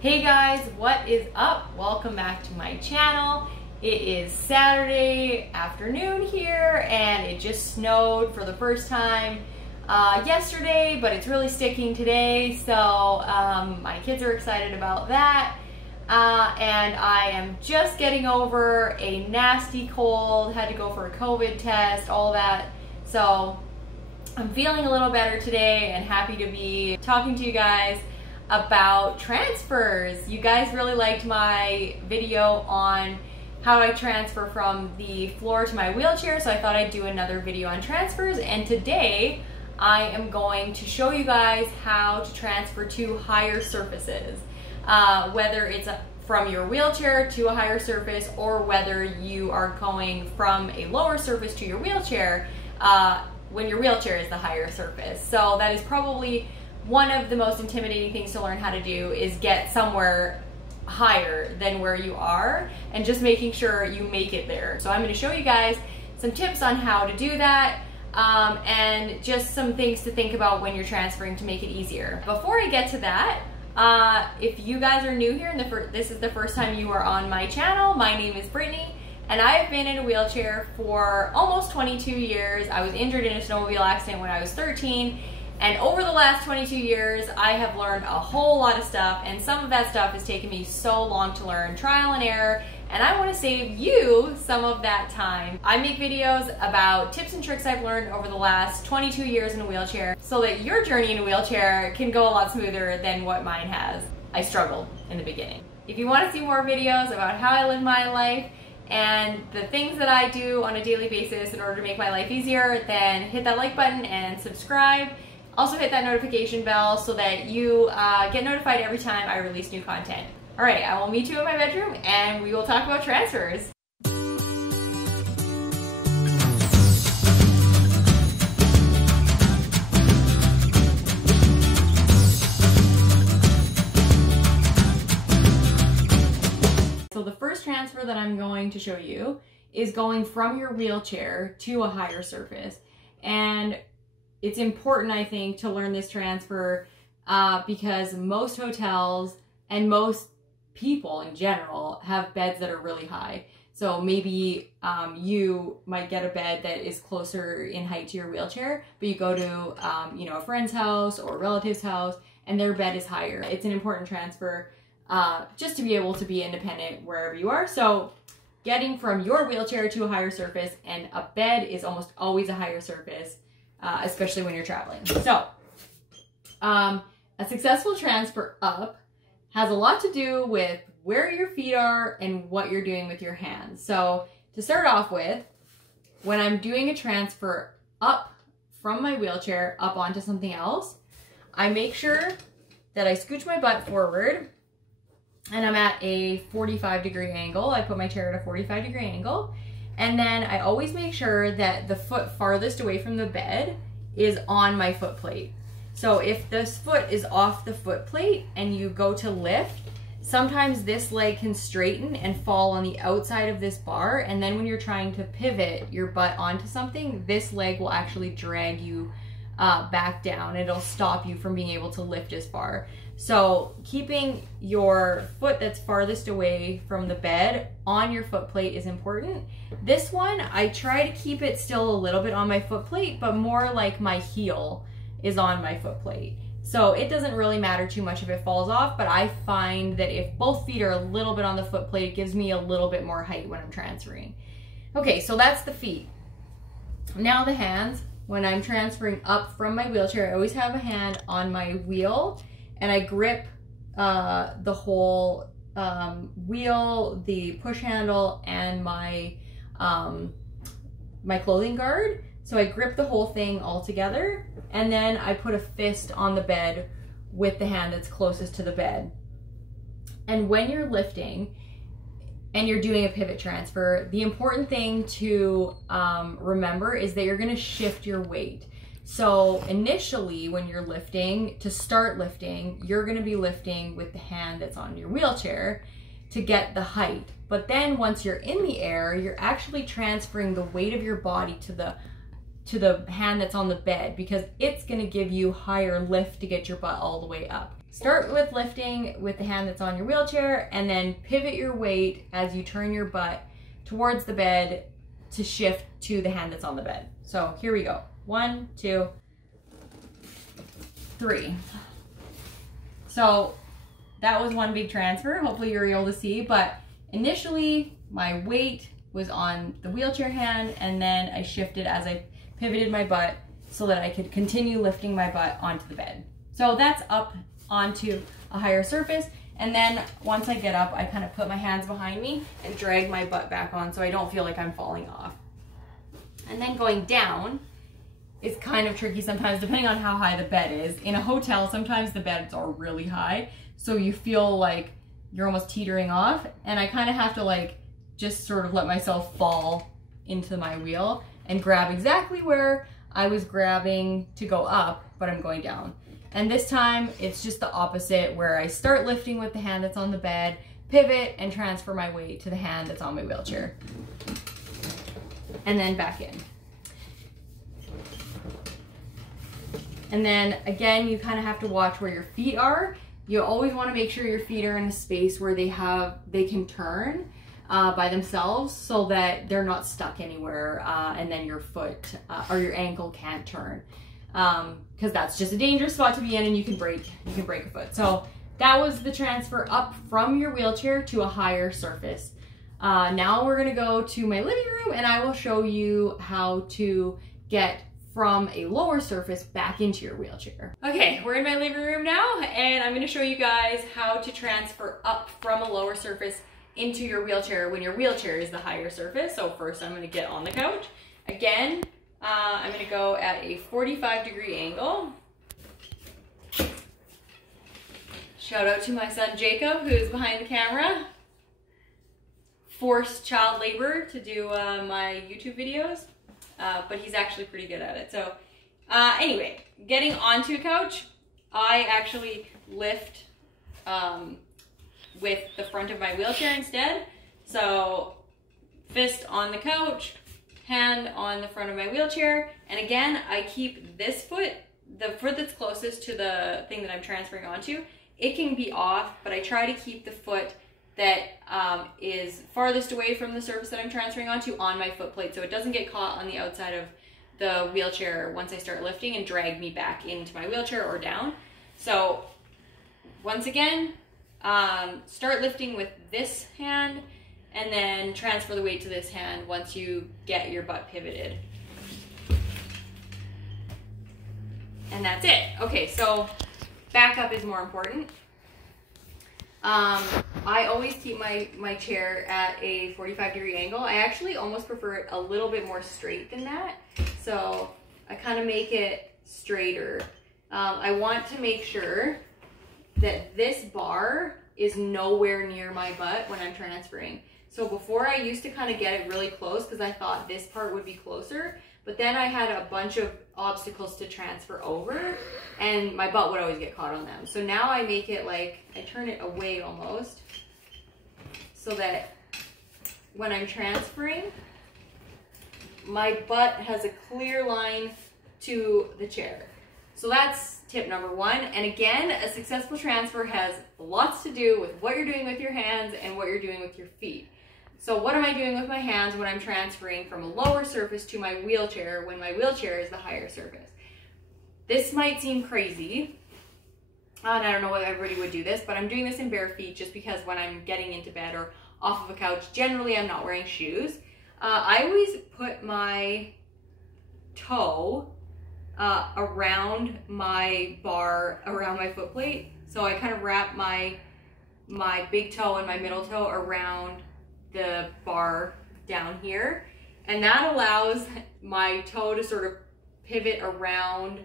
Hey guys, what is up? Welcome back to my channel. It is Saturday afternoon here and it just snowed for the first time yesterday, but it's really sticking today, so my kids are excited about that. And I am just getting over a nasty cold, had to go for a COVID test, all that. So I'm feeling a little better today and happy to be talking to you guys about transfers. You guys really liked my video on how I transfer from the floor to my wheelchair, so I thought I'd do another video on transfers. And today I am going to show you guys how to transfer to higher surfaces, whether it's from your wheelchair to a higher surface or whether you are going from a lower surface to your wheelchair when your wheelchair is the higher surface. So that is probably one of the most intimidating things to learn how to do, is get somewhere higher than where you are and just making sure you make it there. So I'm going to show you guys some tips on how to do that and just some things to think about when you're transferring to make it easier. Before I get to that, if you guys are new here and this is the first time you are on my channel, my name is Brittany and I've been in a wheelchair for almost 22 years. I was injured in a snowmobile accident when I was 13. And over the last 22 years, I have learned a whole lot of stuff, and some of that stuff has taken me so long to learn, trial and error, and I want to save you some of that time. I make videos about tips and tricks I've learned over the last 22 years in a wheelchair so that your journey in a wheelchair can go a lot smoother than what mine has. I struggled in the beginning. If you want to see more videos about how I live my life and the things that I do on a daily basis in order to make my life easier, then hit that like button and subscribe. Also hit that notification bell so that you get notified every time I release new content. All right, I will meet you in my bedroom and we will talk about transfers. So the first transfer that I'm going to show you is going from your wheelchair to a higher surface. And it's important, I think, to learn this transfer because most hotels and most people in general have beds that are really high. So maybe you might get a bed that is closer in height to your wheelchair, but you go to a friend's house or a relative's house and their bed is higher. It's an important transfer just to be able to be independent wherever you are. So getting from your wheelchair to a higher surface, and a bed is almost always a higher surface, especially when you're traveling. So, a successful transfer up has a lot to do with where your feet are and what you're doing with your hands. So, to start off with, when I'm doing a transfer up from my wheelchair up onto something else, I make sure that I scooch my butt forward and I'm at a 45-degree angle. I put my chair at a 45-degree angle. And then I always make sure that the foot farthest away from the bed is on my foot plate. So if this foot is off the foot plate and you go to lift, sometimes this leg can straighten and fall on the outside of this bar. And then when you're trying to pivot your butt onto something, this leg will actually drag you back down. It'll stop you from being able to lift as far. So keeping your foot that's farthest away from the bed on your foot plate is important. This one, I try to keep it still a little bit on my foot plate, but more like my heel is on my foot plate. So it doesn't really matter too much if it falls off, but I find that if both feet are a little bit on the foot plate, it gives me a little bit more height when I'm transferring. Okay, so that's the feet. Now the hands. When I'm transferring up from my wheelchair, I always have a hand on my wheel and I grip the whole wheel, the push handle, and my clothing guard. So I grip the whole thing all together, and then I put a fist on the bed with the hand that's closest to the bed. And when you're lifting and you're doing a pivot transfer, the important thing to remember is that you're gonna shift your weight. So initially when you're lifting, to start lifting, you're gonna be lifting with the hand that's on your wheelchair to get the height. But then once you're in the air, you're actually transferring the weight of your body to the hand that's on the bed, because it's gonna give you higher lift to get your butt all the way up. start with lifting with the hand that's on your wheelchair and then pivot your weight as you turn your butt towards the bed to shift to the hand that's on the bed. So here we go. 1, 2, 3. So that was one big transfer. Hopefully you're able to see, but initially my weight was on the wheelchair hand and then I shifted as I pivoted my butt so that I could continue lifting my butt onto the bed. So that's up onto a higher surface. And then once I get up, I kind of put my hands behind me and drag my butt back on so I don't feel like I'm falling off. And then going down is kind of tricky sometimes depending on how high the bed is. In a hotel, sometimes the beds are really high, so you feel like you're almost teetering off, and I kind of have to like just sort of let myself fall into my wheel and grab exactly where I was grabbing to go up, but I'm going down. And this time it's just the opposite, where I start lifting with the hand that's on the bed, pivot, and transfer my weight to the hand that's on my wheelchair. And then back in. And then again, you kind of have to watch where your feet are. You always want to make sure your feet are in a space where they can turn by themselves so that they're not stuck anywhere, and then your foot or your ankle can't turn, because that's just a dangerous spot to be in and you can break a foot. So that was the transfer up from your wheelchair to a higher surface. Now we're gonna go to my living room and I will show you how to get from a lower surface back into your wheelchair. Okay, we're in my living room now and I'm gonna show you guys how to transfer up from a lower surface into your wheelchair when your wheelchair is the higher surface. So first I'm gonna get on the couch. Again, I'm gonna go at a 45-degree angle. Shout out to my son Jacob, who's behind the camera. Forced child labor to do my YouTube videos. But he's actually pretty good at it. So anyway, getting onto a couch, I actually lift with the front of my wheelchair instead. So fist on the couch, hand on the front of my wheelchair. And again, I keep this foot, the foot that's closest to the thing that I'm transferring onto, it can be off, but I try to keep the foot that is farthest away from the surface that I'm transferring onto on my foot plate so it doesn't get caught on the outside of the wheelchair once I start lifting and drag me back into my wheelchair or down. So once again, start lifting with this hand and then transfer the weight to this hand once you get your butt pivoted. And that's it. Okay, so back up is more important. I always keep my chair at a 45-degree angle. I actually almost prefer it a little bit more straight than that. So I kind of make it straighter. I want to make sure that this bar is nowhere near my butt when I'm transferring. So before I used to kind of get it really close because I thought this part would be closer, but then I had a bunch of obstacles to transfer over and my butt would always get caught on them. So now I make it like, I turn it away almost so that when I'm transferring, my butt has a clear line to the chair. So that's tip number one. And again, a successful transfer has lots to do with what you're doing with your hands and what you're doing with your feet. So what am I doing with my hands when I'm transferring from a lower surface to my wheelchair when my wheelchair is the higher surface? This might seem crazy, and I don't know whether everybody would do this, but I'm doing this in bare feet just because when I'm getting into bed or off of a couch, generally I'm not wearing shoes. I always put my toe around my bar, around my foot plate. So I kind of wrap my big toe and my middle toe around the bar down here, and that allows my toe to sort of pivot around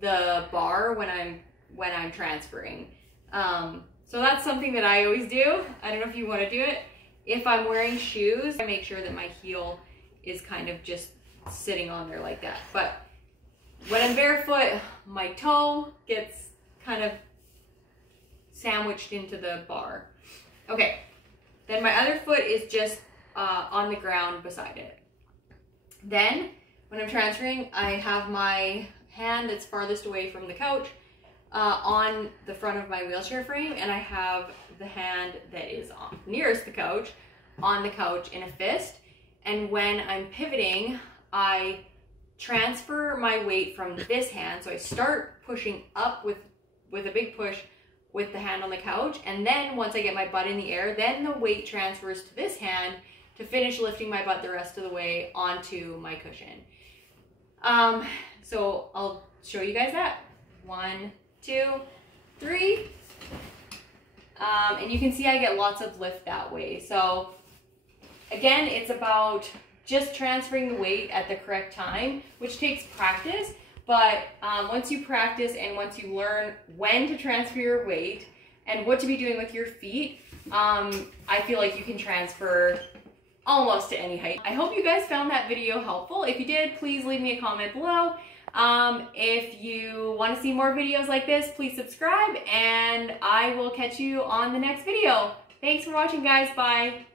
the bar when I'm transferring. So that's something that I always do. I don't know if you want to do it. If I'm wearing shoes, I make sure that my heel is kind of just sitting on there like that. But when I'm barefoot, my toe gets kind of sandwiched into the bar. Okay. Then my other foot is just on the ground beside it. Then when I'm transferring, I have my hand that's farthest away from the couch on the front of my wheelchair frame, and I have the hand that is nearest the couch on the couch in a fist. And when I'm pivoting, I transfer my weight from this hand. So I start pushing up with a big push with the hand on the couch. And then once I get my butt in the air, then the weight transfers to this hand to finish lifting my butt the rest of the way onto my cushion. So I'll show you guys that. 1, 2, 3. And you can see I get lots of lift that way. So again, it's about just transferring the weight at the correct time, which takes practice. But once you practice and once you learn when to transfer your weight and what to be doing with your feet, I feel like you can transfer almost to any height. I hope you guys found that video helpful. If you did, please leave me a comment below. If you want to see more videos like this, please subscribe, and I will catch you on the next video. Thanks for watching, guys. Bye.